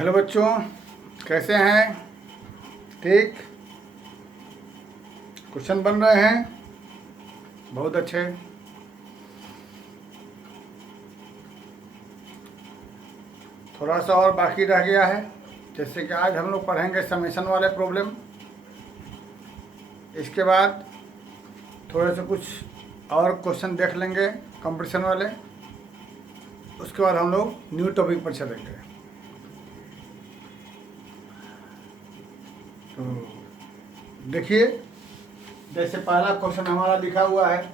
Hello बच्चों, कैसे हैं? ठीक। क्वेश्चन बन रहे हैं, बहुत अच्छे। थोड़ा सा और बाकी रह गया है, जैसे कि आज हम लोग पढ़ेंगे समेशन वाले प्रॉब्लम। इसके बाद थोड़े से कुछ और क्वेश्चन देख लेंगे कंपटीशन वाले। उसके बाद हम लोग न्यू टॉपिक पर चलेंगे। तो देखिए, जैसे पहला क्वेश्चन हमारा लिखा हुआ है,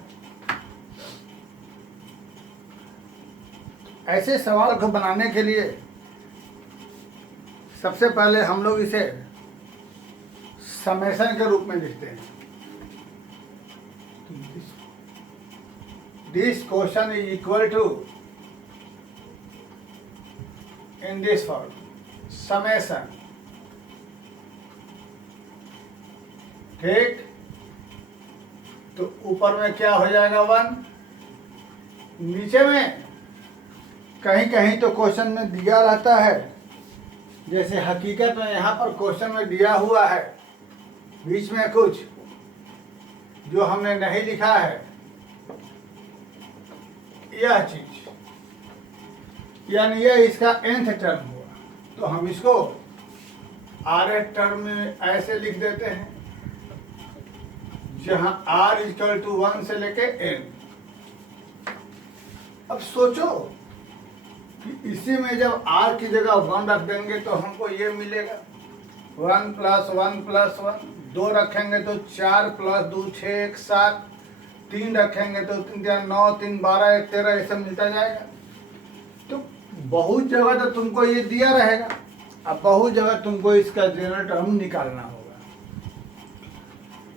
ऐसे सवाल को बनाने के लिए सबसे पहले हम लोग इसे समेशन के रूप में लिखते हैं। This question is equal to, in this form, summation. ठीक। तो ऊपर में क्या हो जाएगा 1, नीचे में कहीं कहीं तो क्वेश्चन में दिया रहता है, जैसे हकीकत में यहाँ पर क्वेश्चन में दिया हुआ है, बीच में कुछ जो हमने नहीं लिखा है, यह चीज, यानी यह इसका nth टर्म हुआ, तो हम इसको rth टर्म में ऐसे लिख देते हैं, जहां r इक्वल टू 1 से लेके n। अब सोचो कि इसी में जब r की जगह 1 रख देंगे तो हमको ये मिलेगा 1 + 1 + 1, 2 रखेंगे तो 4 + 2 6 1 7, 3 रखेंगे तो 3 3 9 3 12 1 13, ऐसा मिलता जाएगा। तो बहुत जगह तो तुमको ये दिया रहेगा, अब बहुत जगह तुमको इसका जनरल टर्म निकालना होगा।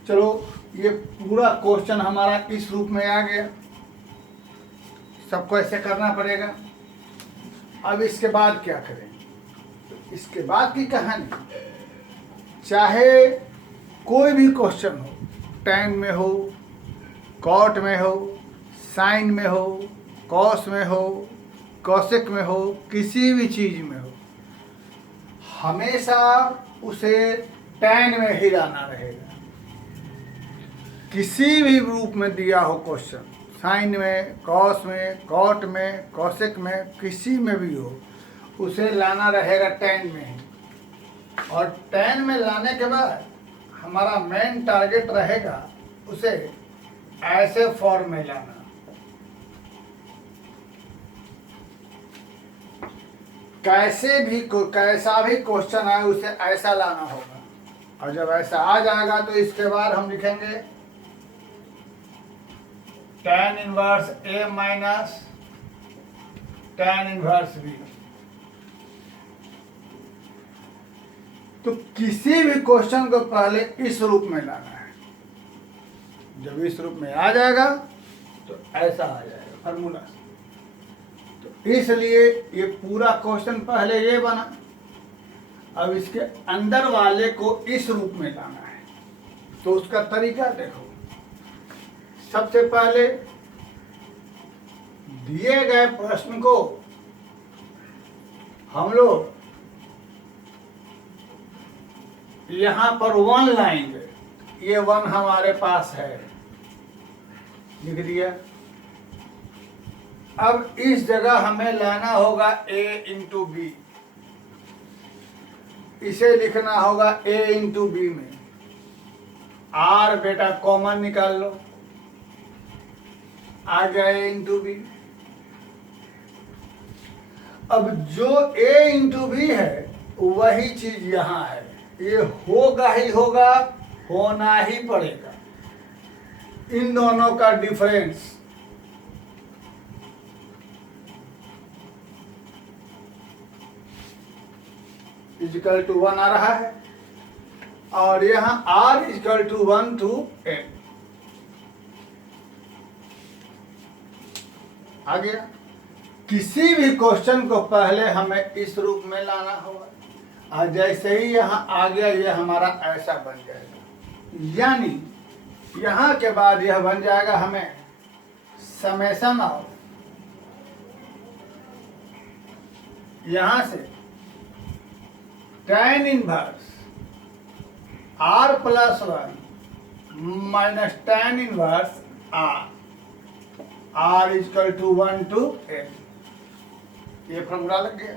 चलो, ये पूरा क्वेश्चन हमारा इस रूप में आ गया, सबको ऐसे करना पड़ेगा। अब इसके बाद क्या करें? तो इसके बाद की कहानी, चाहे कोई भी क्वेश्चन हो, tan में हो, cot में हो, sin में हो, cos में हो, cosec में हो, किसी भी चीज में हो, हमेशा उसे tan में ही लाना रहेगा। किसी भी रूप में दिया हो क्वेश्चन, साइन में, कॉस में, कॉट में, कॉसेक में, किसी में भी हो, उसे लाना रहेगा tan में ही। और tan में लाने के बाद हमारा मेन टारगेट रहेगा उसे ऐसे फॉर्म में लाना। कैसा भी क्वेश्चन आए उसे ऐसा लाना होगा, और जब ऐसा आ जाएगा तो इसके बाद हम लिखेंगे tan inverse A minus tan inverse B। तो किसी भी क्वेश्चन को पहले इस रूप में लाना है, जब इस रूप में आ जाएगा तो ऐसा आ जाएगा फॉर्मूला। तो इसलिए ये पूरा क्वेश्चन पहले ये बना, अब इसके अंदर वाले को इस रूप में लाना है। तो उसका तरीका देखो, सबसे पहले दिए गए प्रश्न को हम लोग यहां पर 1 लाएंगे, ये 1 हमारे पास है, लिख दिया। अब इस जगह हमें लाना होगा a इंटू बी, इसे लिखना होगा a इंटू बी में। r बेटा कॉमन निकाल लो, आ गया a इंटू बी। अब जो a इंटू बी है वही चीज यहां है, ये होगा ही होगा, होना ही पड़ेगा। इन दोनों का डिफरेंस इक्वल टू 1 आ रहा है, और यहां r equal to 1 to n आ गया। किसी भी क्वेश्चन को पहले हमें इस रूप में लाना होगा, और जैसे ही यहाँ आ गया ये हमारा ऐसा बन जाएगा, यानी यहाँ के बाद यह बन जाएगा हमें समेशन ऑफ, यहाँ से tan inverse r plus 1 minus tan inverse r equal to 1 to n। ये फॉर्मूला लग गया।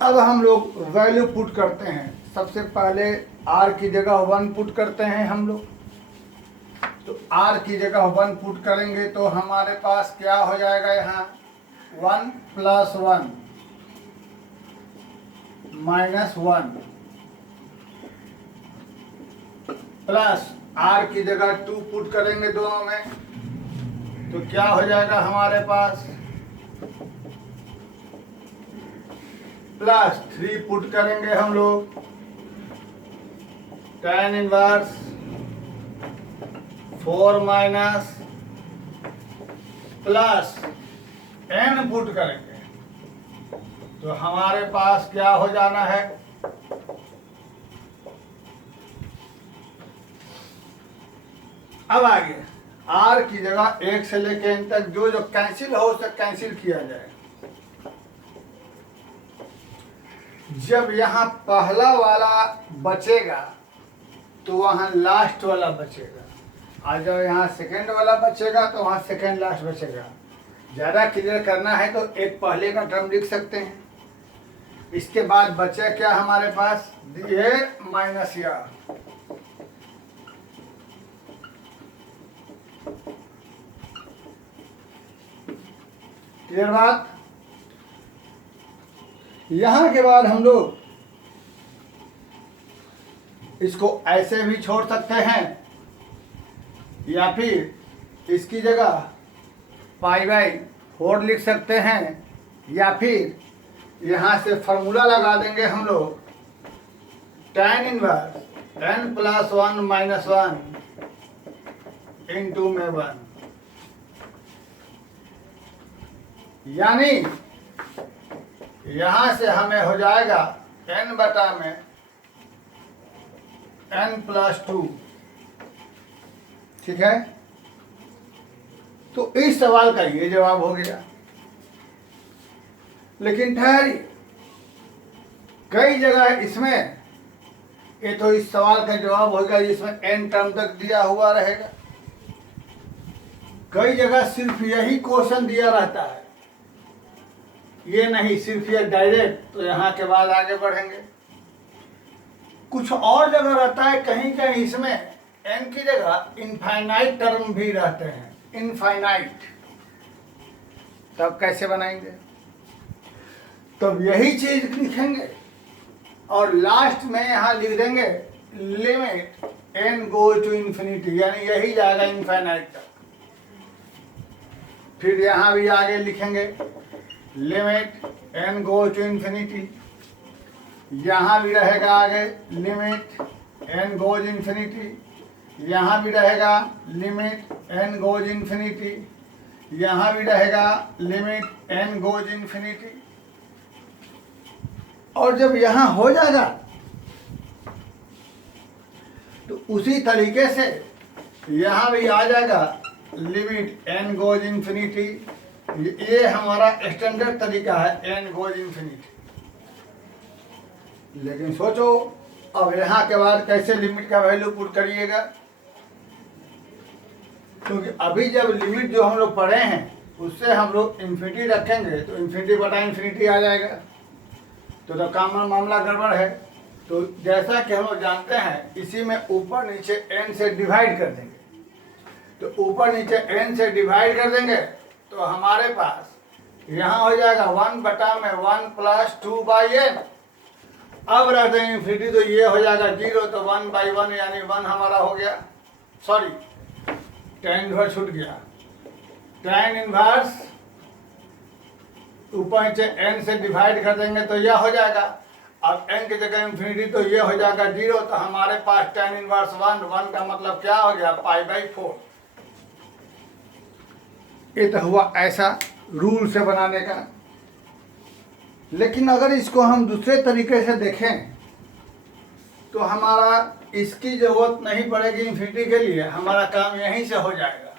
अब हम लोग वैल्यू पुट करते हैं। सबसे पहले r की जगह 1 पुट करते हैं हम लोग। तो r की जगह 1 पुट करेंगे तो हमारे पास क्या हो जाएगा, यहाँ 1 प्लस 1 माइनस 1 प्लस r की जगह 2 पुट करेंगे दोनों में, तो क्या हो जाएगा हमारे पास प्लस 3 पुट करेंगे हम लोग, tan inverse 4 minus plus n put करेंगे तो हमारे पास क्या हो जाना है, अब आगे r की जगह 1 से लेकर n तक जो जो कैंसिल हो उसे कैंसिल किया जाए। जब यहाँ पहला वाला बचेगा तो वहाँ लास्ट वाला बचेगा, और जब यहाँ सेकेंड वाला बचेगा तो वहाँ सेकेंड लास्ट बचेगा। ज़्यादा क्लियर करना है तो एक पहले का टर्म लिख सकते हैं। इसके बाद बचे क्या हमारे पास, ये माइनस या क्लियर बात। यहाँ के बाद हम लोग इसको ऐसे भी छोड़ सकते हैं या फिर इसकी जगह π/4 लिख सकते हैं, या फिर यहाँ से फॉर्मूला लगा देंगे हम लोग tan inverse n plus 1 minus 1 into में 1, यानी यहाँ से हमें हो जाएगा n बटा में n प्लस 2। ठीक है, तो इस सवाल का ये जवाब हो गया। लेकिन ठहरिए, कई जगह इसमें ये तो इस सवाल का जवाब होगा जिसमें n टर्म तक दिया हुआ रहेगा। कई जगह सिर्फ यही क्वेश्चन दिया रहता है, ये नहीं सिर्फ ये डायरेक्ट, तो यहाँ के बाद आगे बढ़ेंगे। कुछ और जगह रहता है, कहीं कहीं इसमें n की जगह इनफाइनाइट टर्म भी रहते हैं, इनफाइनाइट। तब कैसे बनाएंगे, तब यही चीज लिखेंगे और लास्ट में यहाँ लिख देंगे limit n goes to infinity, यानी यही जाएगा इनफाइनाइट तक। फिर यहाँ भी आगे लिखेंगे limit n goes to infinity, यहाँ भी रहेगा आगे लिमिट n गोज इन्फिनिटी, यहाँ भी रहेगा लिमिट n गोज इन्फिनिटी, यहाँ भी रहेगा लिमिट n गोज इन्फिनिटी। और जब यहाँ हो जाएगा तो उसी तरीके से यहाँ भी आ जाएगा लिमिट n गोज इन्फिनिटी। ये हमारा स्टैंडर्ड तरीका है n गोज इन्फिनिटी। लेकिन सोचो अब यहाँ के बाद कैसे लिमिट का वैल्यू पुट करिएगा, क्योंकि अभी जब लिमिट जो हम लोग पढ़े हैं उससे हम लोग इन्फिनिटी रखेंगे तो इन्फिनिटी बटा इन्फिनिटी आ जाएगा, तो काम मामला गड़बड़ है। तो जैसा कि हम लोग जानते हैं इसी में ऊपर नीचे n से डिवाइड कर देंगे, तो ऊपर नीचे n से डिवाइड कर देंगे तो हमारे पास यहाँ हो जाएगा 1 बटा में 1 प्लस 2/n। अब रहते हैं इन्फिनिटी तो ये हो जाएगा 0, तो 1/1 यानी 1 हमारा हो गया। सॉरी, tan इनवर्स छूट गया। tan इनवर्स ऊपर नीचे n से डिवाइड कर देंगे तो यह हो जाएगा। अब n की जगह इन्फिनिटी तो ये हो जाएगा 0, तो हमारे पास tan इनवर्स 1 का मतलब क्या हो गया, π/4। ये तो हुआ ऐसा रूल से बनाने का। लेकिन अगर इसको हम दूसरे तरीके से देखें तो हमारा इसकी जरूरत नहीं पड़ेगी इन्फिनिटी के लिए, हमारा काम यहीं से हो जाएगा।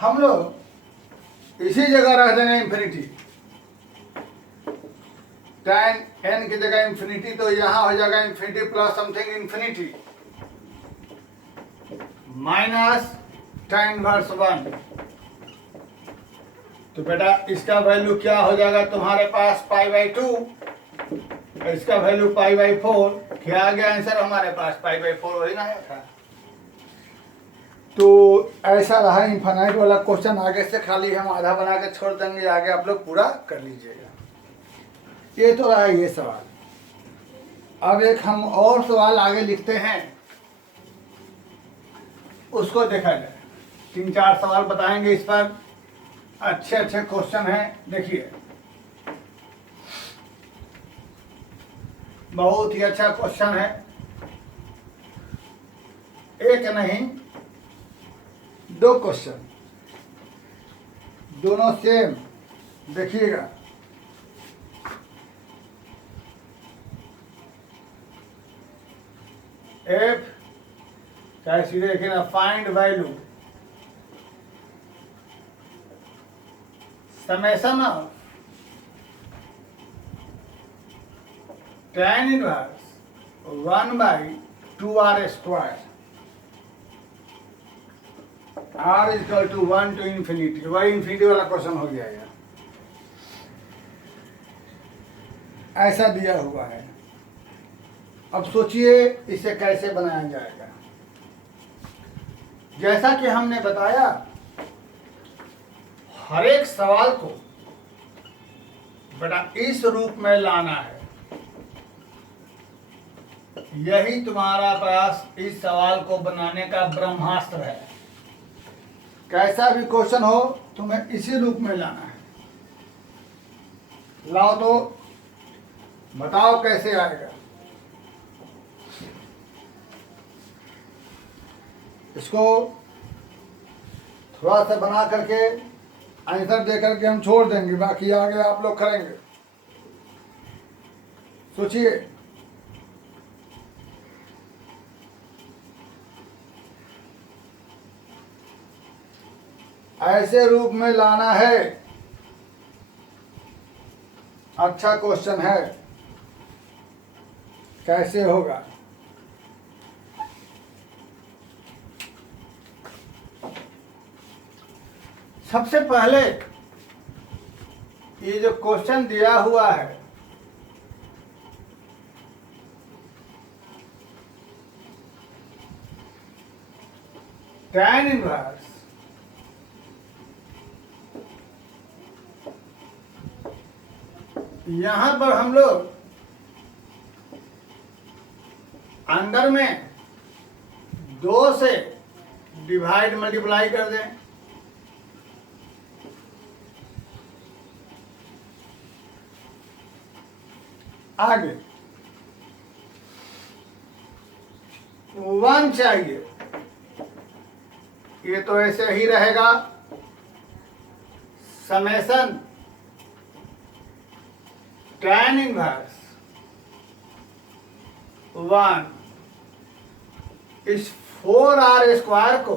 हम लोग इसी जगह रख देंगे इन्फिनिटी, tan n की जगह इंफिनिटी, तो यहाँ हो जाएगा infinity plus something infinity minus tan inverse 1। तो बेटा इसका वैल्यू क्या हो जाएगा तुम्हारे पास π/2, इसका वैल्यू π/4। क्या आ गया आंसर हमारे पास? π/4 वही ना आया था। तो ऐसा रहा इनफाइनाइट वाला क्वेश्चन। आगे से खाली हम आधा बना के छोड़ देंगे, आगे आप लोग पूरा कर लीजिएगा। ये तो रहा ये सवाल। अब एक हम और सवाल आगे लिखते हैं, उसको देखा जाए। 3-4 सवाल बताएंगे इस पर, अच्छे अच्छे क्वेश्चन हैं। देखिए बहुत ही अच्छा क्वेश्चन है, एक नहीं 2 क्वेश्चन, दोनों सेम। देखिएगा एफ चाहे सीधे देखिए ना, find value summation of tan inverse 1/2r², r equal to 1 to infinity. वही इंफिनिटी वाला क्वेश्चन हो गया यार। ऐसा दिया हुआ है। अब सोचिए इसे कैसे बनाया जाएगा। जैसा कि हमने बताया, हर एक सवाल को बेटा इस रूप में लाना है। यही तुम्हारा पास इस सवाल को बनाने का ब्रह्मास्त्र है। कैसा भी क्वेश्चन हो तुम्हें इसी रूप में लाना है। लाओ तो बताओ कैसे आएगा। इसको थोड़ा सा बना करके आंसर दे करके हम छोड़ देंगे, बाकी आगे आप लोग करेंगे। सोचिए ऐसे रूप में लाना है। अच्छा क्वेश्चन है, कैसे होगा? सबसे पहले ये जो क्वेश्चन दिया हुआ है, tan इनवर्स यहां पर हम लोग अंदर में 2 से डिवाइड मल्टीप्लाई कर दें। आगे 1 चाहिए, ये तो ऐसे ही रहेगा। समेशन tan इनवर्स 1 इस 4r² को,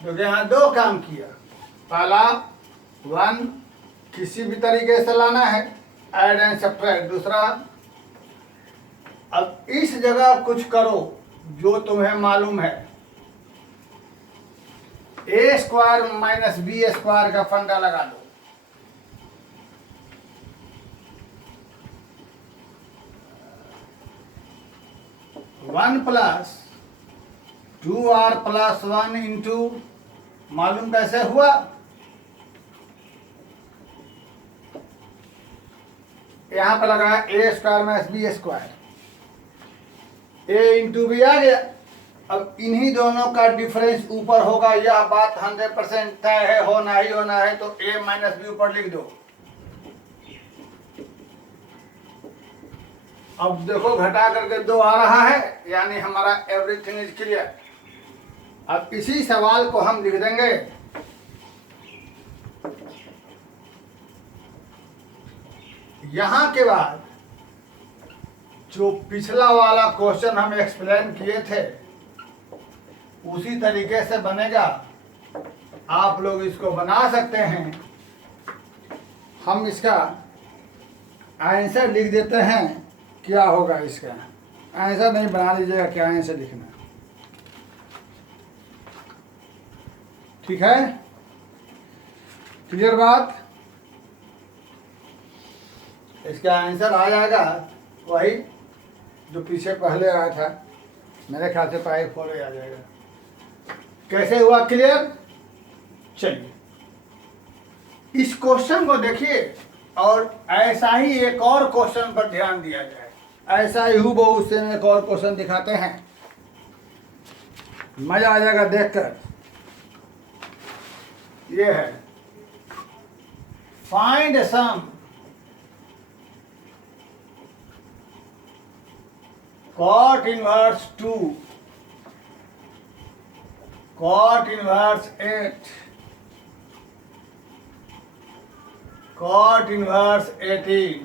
जो कि यहाँ 2 काम किया। पहला 1 किसी भी तरीके से लाना है, ऐड एंड सब्ट्रैक्ट। दूसरा, अब इस जगह कुछ करो जो तुम्हें मालूम है, a² माइनस b² का फंडा लगा दो। वन प्लस 2r+1 इंटू, मालूम कैसे हुआ? यहां पर लगाया a² minus b², a into B आ गया। अब इन्हीं दोनों का डिफरेंस ऊपर होगा, यह बात 100% तय है, होना ही होना है। तो a माइनस बी ऊपर लिख दो। अब देखो घटा करके 2 आ रहा है, यानी हमारा एवरीथिंग इज क्लियर। अब इसी सवाल को हम लिख देंगे यहां के बाद जो पिछला वाला क्वेश्चन हम एक्सप्लेन किए थे उसी तरीके से बनेगा। आप लोग इसको बना सकते हैं। हम इसका आंसर लिख देते हैं। क्या होगा इसका आंसर, नहीं बना लीजिएगा क्या आंसर लिखना, ठीक है? क्लियर बात? इसका आंसर आ जाएगा वही जो पीछे पहले आया था, मेरे ख्याल से पाई 4 आ जाएगा। कैसे हुआ क्लियर? चलिए इस क्वेश्चन को देखिए और ऐसा ही एक और क्वेश्चन पर ध्यान दिया जाए। ऐसा ही हूबहू से एक और क्वेश्चन दिखाते हैं, मजा आ जाएगा देखकर। ये है find some cot inverse 2 cot inverse 8 cot inverse 18।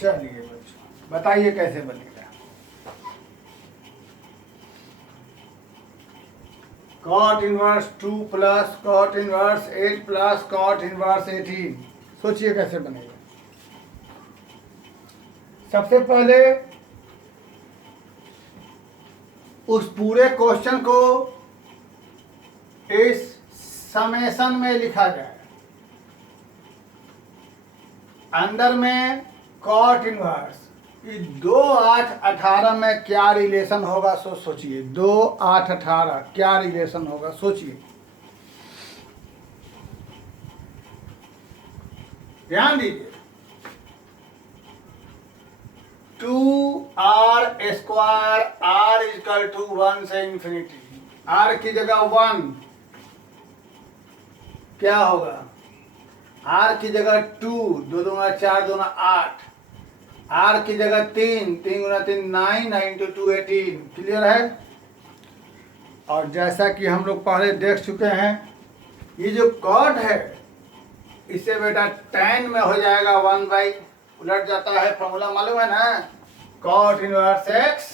चलिए बच्चों बताइए कैसे बनेगा। cot inverse 2 plus cot inverse 8 plus cot inverse 18, सोचिए कैसे बनेगा। सबसे पहले उस पूरे क्वेश्चन को इस समेशन में लिखा जाए। अंदर में कॉट इनवर्स, 2 8 18 में क्या रिलेशन होगा सोचिए। 2 8 18 क्या रिलेशन होगा सोचिए, ध्यान दीजिए। 2r square r equal to 1 से इंफिनिटी, r की जगह 1 क्या होगा, r की जगह 2, 2 दूना 4 दूना 8, r की जगह 3, 3 गुना 3 9, 9 टू 2 18। क्लियर है? और जैसा कि हम लोग पहले देख चुके हैं, ये जो कॉट है इसे बेटा tan में हो जाएगा 1 बाई, उलट जाता है, फॉर्मूला मालूम है ना, cot inverse x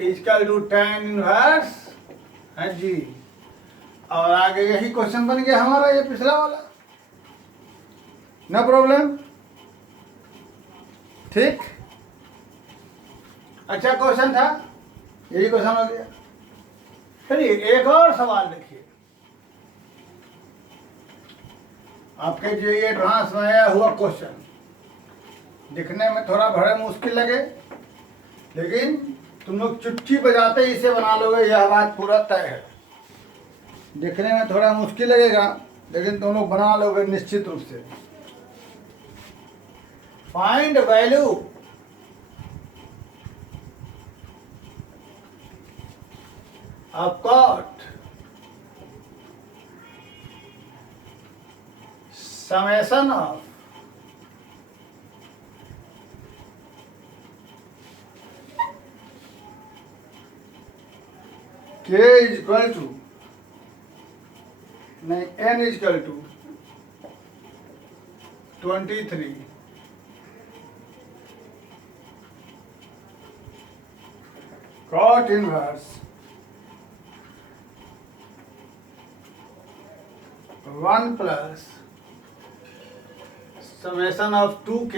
equal to tan inverse है जी। और आगे यही क्वेश्चन बन गया हमारा, ये पिछला वाला, नो प्रॉब्लम, ठीक। अच्छा क्वेश्चन था, यही क्वेश्चन हो गया। चलिए एक और सवाल देखिए। आपके जो ये एडवांस में आया हुआ क्वेश्चन दिखने में थोड़ा बड़ा मुश्किल लगे, लेकिन तुम लोग चुटकी बजाते ही इसे बना लोगे, यह बात पूरा तय है। दिखने में थोड़ा मुश्किल लगेगा लेकिन तुम लोग बना लोगे निश्चित रूप से। Find value of cot summation of k is equal to, नहीं n is equal to 23 cot inverse 1 plus summation of 2k,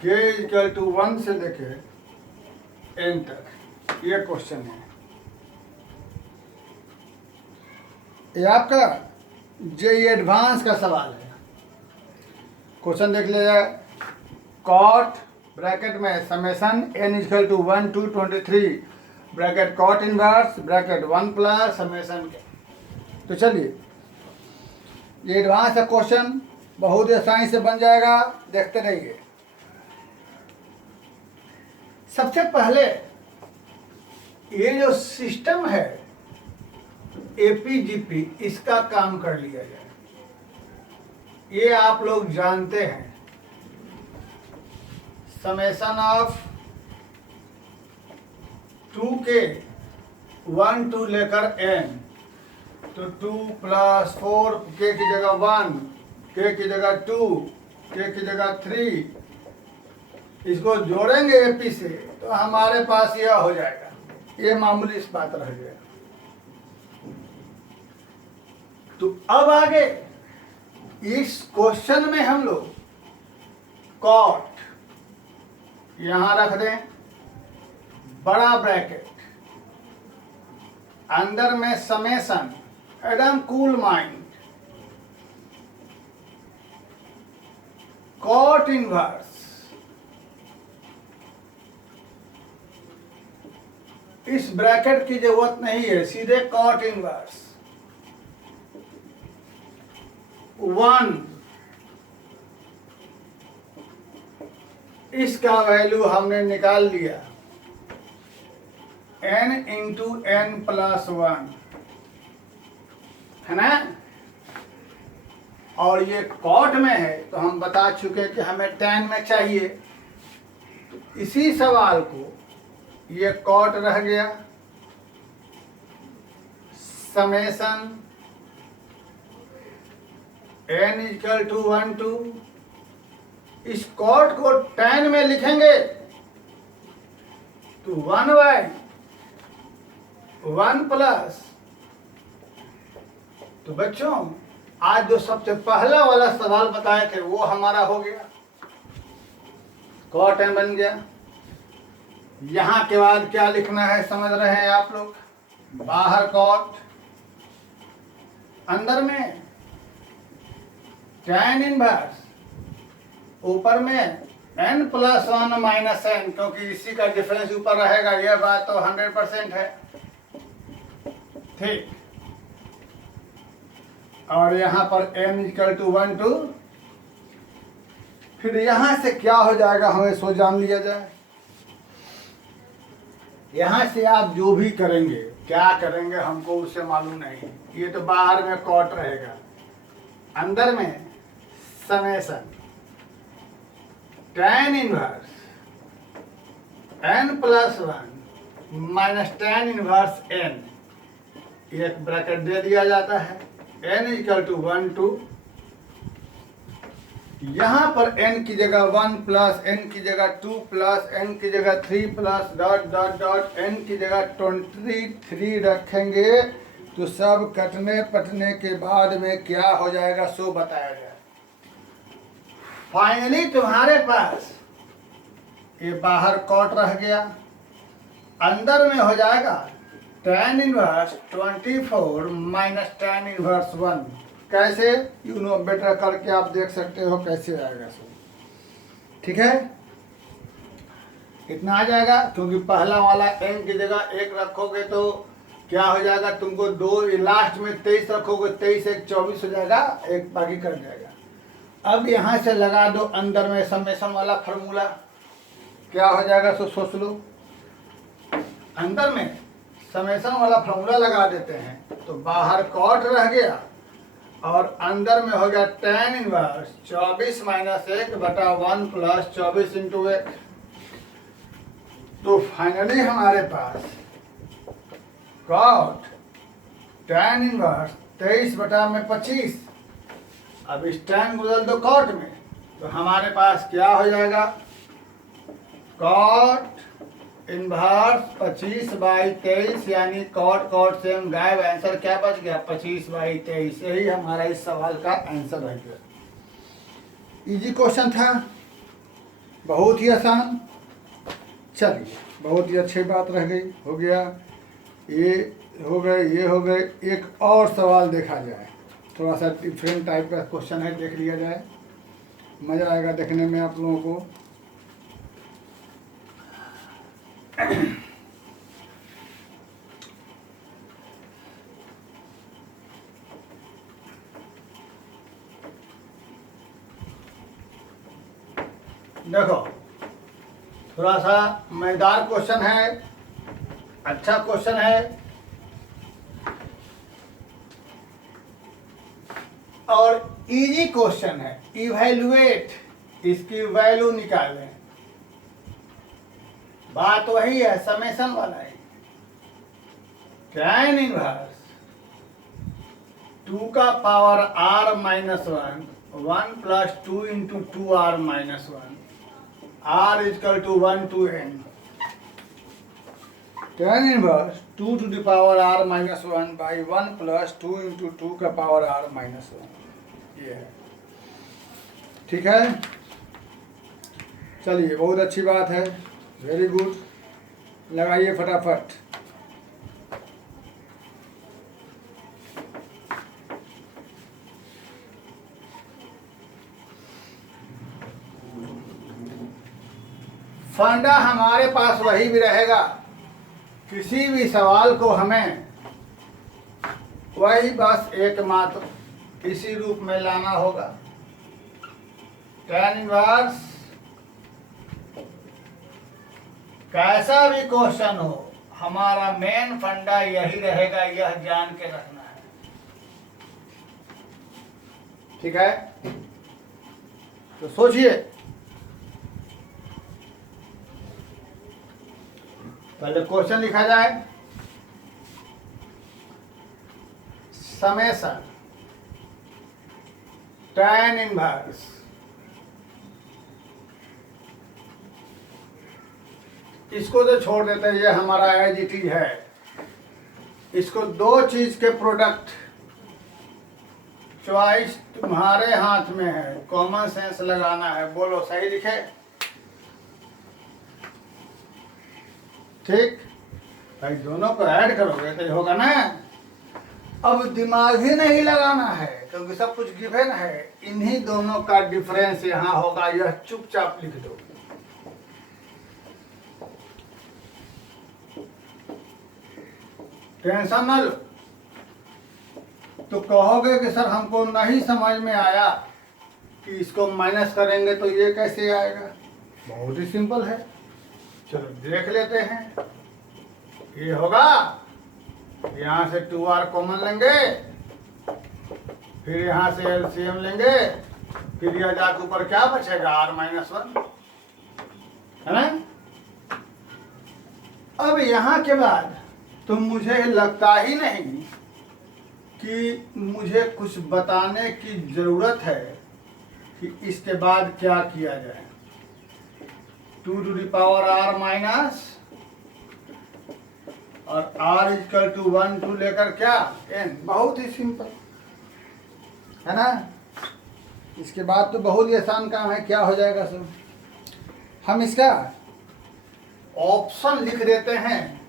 k equal to 1 से लेके n तक, ये क्वेश्चन है। ये आपका जेईई एडवांस का सवाल है। क्वेश्चन देख लीजिए, कॉट ब्रैकेट में summation n equal to 1 to 23 bracket cot inverse bracket 1 plus summation के। तो चलिए ये एडवांस का क्वेश्चन बहुत आसानी से बन जाएगा, देखते रहिए। सबसे पहले ये जो सिस्टम है एपीजीपी, इसका काम कर लिया जाए। ये आप लोग जानते हैं, समेशन ऑफ 2k 1 टू लेकर n, तो 2 प्लस 4, k की जगह 1, k की जगह 2, k की जगह 3, इसको जोड़ेंगे एपी से तो हमारे पास यह हो जाएगा। ये मामूली इस बात रह गया। तो अब आगे इस क्वेश्चन में हम लोग कॉट यहां रख दें, बड़ा ब्रैकेट, अंदर में समेशन, एकदम कूल माइंड, कॉट इनवर्स, इस ब्रैकेट की जरूरत नहीं है, सीधे कॉट इनवर्स 1, इसका वैल्यू हमने निकाल लिया n इंटू n प्लस 1, है ना। और ये कॉट में है तो हम बता चुके कि हमें tan में चाहिए, तो इसी सवाल को ये कॉट रह गया, summation n equal to 1 to, इस कॉट को tan में लिखेंगे तो 1/1 प्लस, तो बच्चों आज जो सबसे पहला वाला सवाल बताए थे वो हमारा हो गया, कॉट n बन गया। यहां के बाद क्या लिखना है समझ रहे हैं आप लोग, बाहर कॉट, अंदर में tan इनवर्स, ऊपर में n प्लस 1 माइनस n, क्योंकि इसी का डिफरेंस ऊपर रहेगा, यह बात तो 100% है, ठीक। और यहां पर n इक्वल टू 1 टू, फिर यहां से क्या हो जाएगा हमें सो जान लिया जाए। यहां से आप जो भी करेंगे, क्या करेंगे हमको उससे मालूम नहीं, ये तो बाहर में कॉट रहेगा, अंदर में summation tan inverse n plus 1 minus tan inverse n, एक ब्रैकेट दे दिया जाता है, n इक्वल टू 1 टू, यहां पर n की जगह 1 प्लस, n की जगह 2 प्लस, n की जगह 3 plus, dot dot dot, n की जगह 23 रखेंगे तो सब कटने पटने के बाद में क्या हो जाएगा सो बताया जाए। फाइनली तुम्हारे पास ये बाहर कॉट रह गया, अंदर में हो जाएगा tan inverse 24 minus tan inverse 1, कैसे यू नो बेटर करके आप देख सकते हो कैसे आएगा सो, ठीक है। इतना आ जाएगा, क्योंकि पहला वाला n की जगह 1 रखोगे तो क्या हो जाएगा, तुमको 2 लास्ट में 23 रखोगे, 23 1 24 हो जाएगा, एक बाकी कट जाएगा। अब यहां से लगा दो अंदर में समेशन वाला फॉर्मूला, क्या हो जाएगा सो सोच लो, अंदर में समेशन वाला फॉर्मूला लगा देते हैं तो बाहर कॉट रह गया और अंदर में हो गया tan इनवर्स 24 माइनस 1 बटा 1 प्लस 24 इंटू 1। तो फाइनली हमारे पास कॉट tan इनवर्स 23 बटा में 25, अब इस tan बदल दो कॉट में तो हमारे पास क्या हो जाएगा, कॉट इनवर्स 25/23, यानी कॉट कॉट सेम गायब, आंसर क्या बच गया 25/23। यही हमारा इस सवाल का आंसर रह गया। इजी क्वेश्चन था, बहुत ही आसान। चलिए बहुत ही अच्छी बात रह गई, हो गया ये, हो गए ये, हो गए। एक और सवाल देखा जाए, थोड़ा सा डिफरेंट टाइप का क्वेश्चन है, देख लिया जाए, मज़ा आएगा देखने में आप लोगों को। देखो थोड़ा सा मजेदार क्वेश्चन है, अच्छा क्वेश्चन है, और इजी क्वेश्चन है। इवैल्यूएट, इसकी वैल्यू निकालें, बात वही है, समेशन वाला है। tan इनवर्स 2 का power r minus 1 plus 2 into 2r minus 1, r equal to 1 to n। tan inverse 2 to the power r minus 1 by 1 plus 2 into 2 का पावर r minus 1, ये है। ठीक है, चलिए बहुत अच्छी बात है, वेरी गुड, लगाइए फटाफट। फंडा हमारे पास वही भी रहेगा, किसी भी सवाल को हमें वही बस एकमात्र इसी रूप में लाना होगा। tan इनवर्स कैसा भी क्वेश्चन हो, हमारा मेन फंडा यही रहेगा, यह जान के रखना है। ठीक है, तो सोचिए, पहले क्वेश्चन लिखा जाए। समेशन tan इनवर्स इसको तो छोड़ देते हैं, ये हमारा एज इट इज है। इसको दो चीज के प्रोडक्ट, चॉइस तुम्हारे हाथ में है, कॉमन सेंस लगाना है। बोलो सही लिखे, ठीक भाई, दोनों को ऐड करोगे तो होगा ना। अब दिमाग ही नहीं लगाना है क्योंकि सब कुछ गिवन है, इन्हीं दोनों का डिफरेंस यहाँ होगा, यह चुपचाप लिख दो। टेंशन न लो। तो कहोगे कि सर हमको नहीं समझ में आया कि इसको माइनस करेंगे तो ये कैसे आएगा। बहुत ही सिंपल है, चलो देख लेते हैं। ये होगा, यहाँ से 2r कॉमन लेंगे, फिर यहाँ से एलसीएम लेंगे, फिर यह जाके ऊपर क्या बचेगा r माइनस 1, है ना। अब यहाँ के बाद तो मुझे लगता ही नहीं कि मुझे कुछ बताने की जरूरत है कि इसके बाद क्या किया जाए। 2 to the power r minus और r इक्वल टू 1 टू लेकर क्या n, बहुत ही सिंपल है ना। इसके बाद तो बहुत ही आसान काम है, क्या हो जाएगा सर, हम इसका ऑप्शन लिख देते हैं,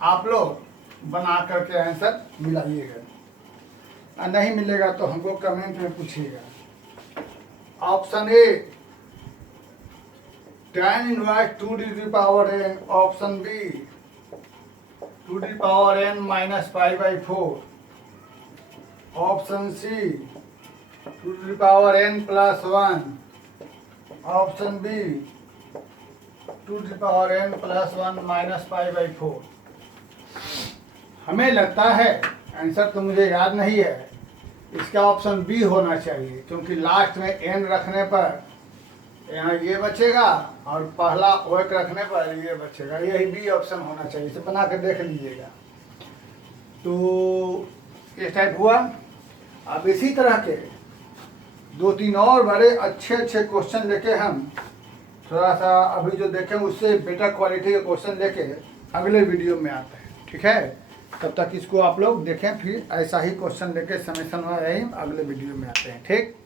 आप लोग बना करके आंसर मिलाइएगा, नहीं मिलेगा तो हमको कमेंट में पूछिएगा। Option A tan inverse 2 to the power n, option B 2 to the power n minus pi by 4, option C 2 to the power n plus 1, option B 2 to the power n plus 1 minus pi by 4। हमें लगता है, answer तो मुझे याद नहीं है, इसका option B होना चाहिए, क्योंकि लास्ट में n रखने पर यहाँ ये बचेगा और पहला वर्क रखने पर ये बचेगा, यही बी ऑप्शन होना चाहिए। इसे बना कर देख लीजिएगा। तो इस टाइप हुआ। अब इसी तरह के 2-3 और बड़े अच्छे अच्छे क्वेश्चन लेके हम थोड़ा सा अभी जो देखें उससे बेटर क्वालिटी के क्वेश्चन लेके अगले वीडियो में आते हैं। ठीक है, तब तक इसको आप लोग देखें, फिर ऐसा ही क्वेश्चन लेके समेशन में अगले वीडियो में आते हैं। ठीक।